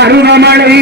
கருணமலை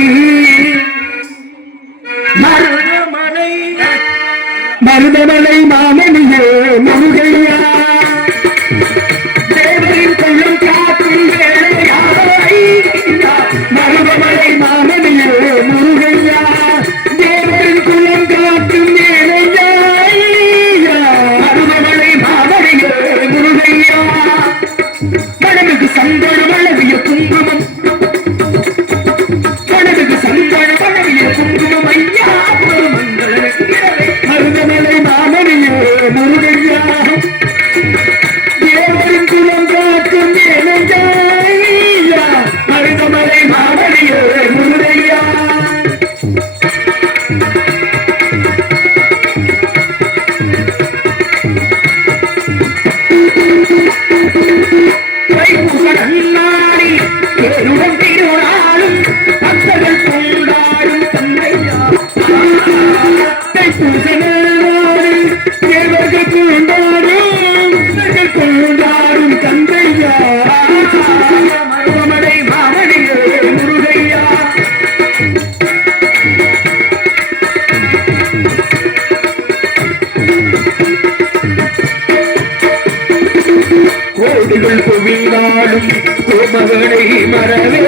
கோடுகள் குவிந்தாலும் கோமகனை மறவே.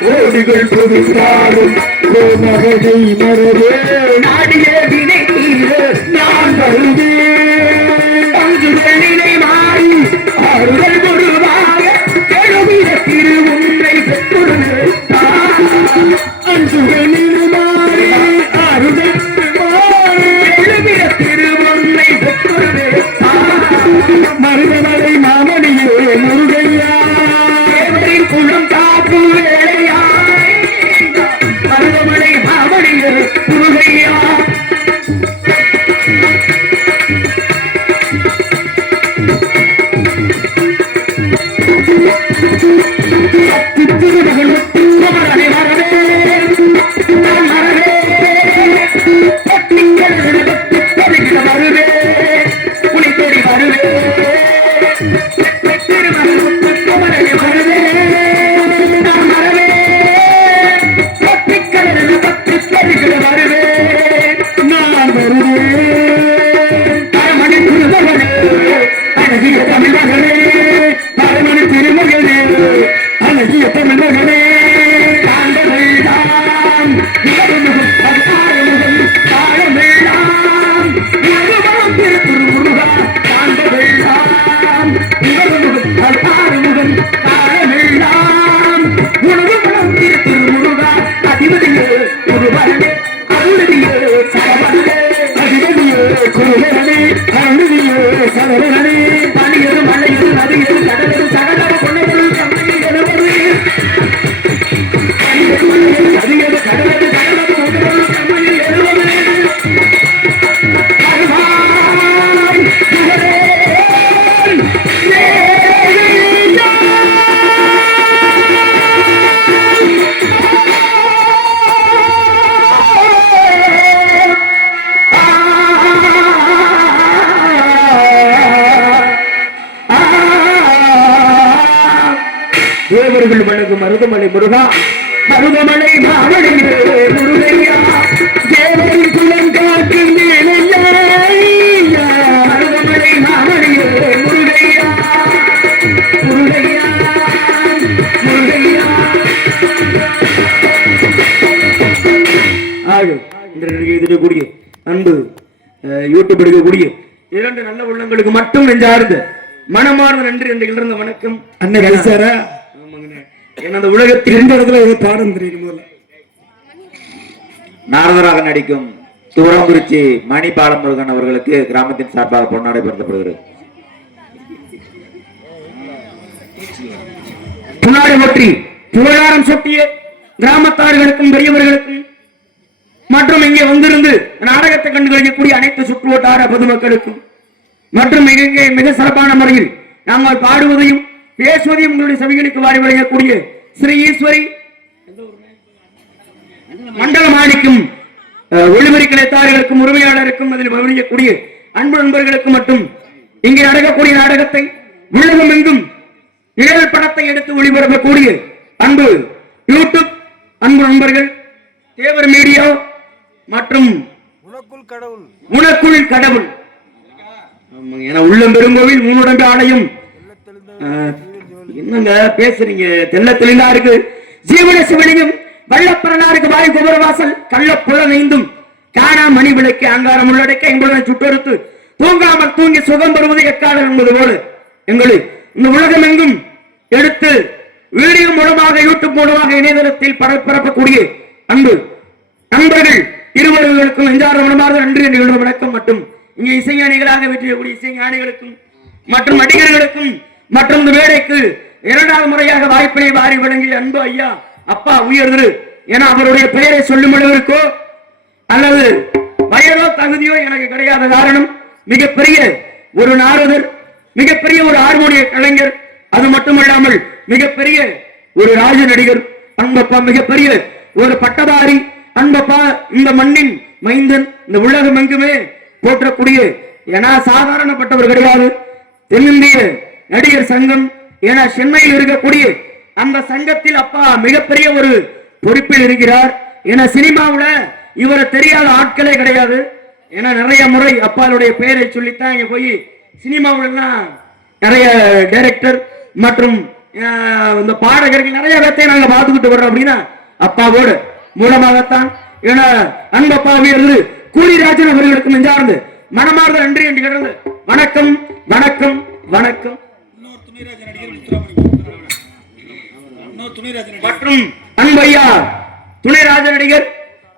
கோடுகள் குவிந்தாலும் கோமகனை மறவே. நாடி thank you தேவர்கள் வழங்கு மருதமலை முருகா. மருதமலை முருகையா. தேவர்கள் குளங்காற்று செய்திடக்கூடிய அன்பு யூடியூப் எடுக்கக்கூடிய இரண்டு நல்ல உள்ளங்களுக்கு மட்டும் நெஞ்சார்ந்த மனமார்ந்த நன்றி என்று இருந்த வணக்கம். அண்ணன் உலகத்தில் எந்த இடத்துல ஏதோ பாடம் தெரியும் நாரதராக நடிக்கும் துவரங்குறிச்சி மணி பாலமுருகன் அவர்களுக்கு கிராமத்தின் சார்பாக பொன்னாடை புகழாரம் சொட்டிய கிராமத்தார்களுக்கும் பெரியவர்களுக்கும் மற்றும் இங்கே வந்திருந்து நாடகத்தை கண்டுகளிக்கக்கூடிய அனைத்து சுற்று வட்டார பொதுமக்களுக்கும் மற்றும் இங்கே மிக சிறப்பான முறையில் நாங்கள் பாடுவதையும் பேசுவதையும் உங்களுடைய செவிகளுக்கு வாரி வழங்கக்கூடிய ஸ்ரீ ஈஸ்வரி மண்டல மாணிக்கும் அஹ், கிளைத்தார்களுக்கும் உரிமையாளருக்கும் அதில் கவனிக்கக்கூடிய அன்பு நண்பர்களுக்கு மட்டும் இங்கே நடக்கக்கூடிய நாடகத்தை உலகம் எங்கும் நிழல் படத்தை எடுத்து ஒளிபரப்பக்கூடிய அன்பு யூடியூப் அன்பு நண்பர்கள் தேவர் மீடியா மற்றும் உனக்குள் கடவுள். உனக்குள் கடவுள். ஏன்னா உள்ளம் பெருங்கோவில் ஆலயம். ஆஹ், என்னங்க பேசுறீங்க? தெல்ல தெளிந்தா இருக்கு. ஜீவன சிவலிங்கம் வல்லப்பரனாருக்கு வாய் குபரவாசல் கள்ள புல நைந்தும் காணா மணி விளக்கு அங்காரம் உள்ளடக்க எங்களுடன் சுட்டொருத்து தூங்காமல் தூங்கி சுகம் பெறுவது எக்காலம் என்பது போல. எங்களை இந்த உலகம் எங்கும் எடுத்து வீடியோ மூலமாக யூடியூப் மூலமாக இணையதளத்தில் பர- பரப்பக்கூடிய அன்பு நண்பர்கள் இருவர்களுக்கும் நெஞ்சார்ந்த மனமார்ந்த நன்றி என்று வணக்கம் மற்றும் இங்கே இசைஞானிகளாக வெற்றியக்கூடிய இசைஞானிகளுக்கும் மற்றும் நடிகர்களுக்கும் மற்றும் இந்த வேலைக்கு இரண்டாவது முறையாக வாய்ப்பினை வாரி வழங்கிய அன்பு ஐயா அப்பா உயர்ந்து என அவருடைய பெயரை சொல்லும் அளவிற்கோ அல்லது வயதோ தகுதியோ எனக்கு கிடையாத காரணம் மிகப்பெரிய ஒரு நாரதர் மிகப்பெரிய ஒரு ஆர்மோனிய கலைஞர் அது மட்டுமல்லாமல் மிகப்பெரிய ஒரு ராஜ நடிகர் அன்பப்பா மிகப்பெரிய ஒரு பட்டதாரி அன்பப்பா இந்த மண்ணின் மைந்தன் இந்த உலகம் எங்குமே போற்றக்கூடிய ஏன்னா சாதாரணப்பட்டவர் கிடையாது தென்னிந்திய நடிகர் சங்கம் ஏன்னா சென்னையில் இருக்கக்கூடிய அந்த சங்கத்தில் அப்பா மிகப்பெரிய ஒரு பொறுப்பில் இருக்கிறார். ஏன்னா சினிமாவுல இவரை தெரியாத ஆட்களே கிடையாது. ஏன்னா நிறைய முறை அப்பாளுடைய பெயரை சொல்லித்தான் இங்க போய் சினிமாவுல நிறைய டைரக்டர் மற்றும் இந்த பாடகர்கள் நிறைய பேர்த்தையும் நாங்க பார்த்துக்கிட்டு வர்றோம் அப்படின்னா அப்பாவோடு மூலமாகத்தான் ஏன்னா அன்பப்பா உயர்ந்து கூலிராஜன் அவர்களுக்கு நெஞ்சார்ந்து மனமார்ந்த நன்றி என்று கிடந்து வணக்கம் வணக்கம் வணக்கம். மற்றும் அன்பையா துணைராஜ நடிகர்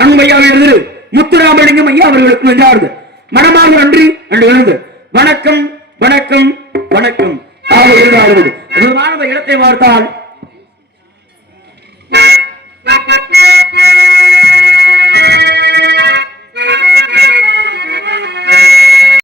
அன்பையா எழுது முத்துராமலிங்கம் ஐயா அவர்களுக்கு நெஞ்சார்ந்து மனமார்ந்த நன்றி என்று கிடந்து வணக்கம் வணக்கம் வணக்கம். ஆக இருந்தார்கள் இடத்தை பார்த்தால்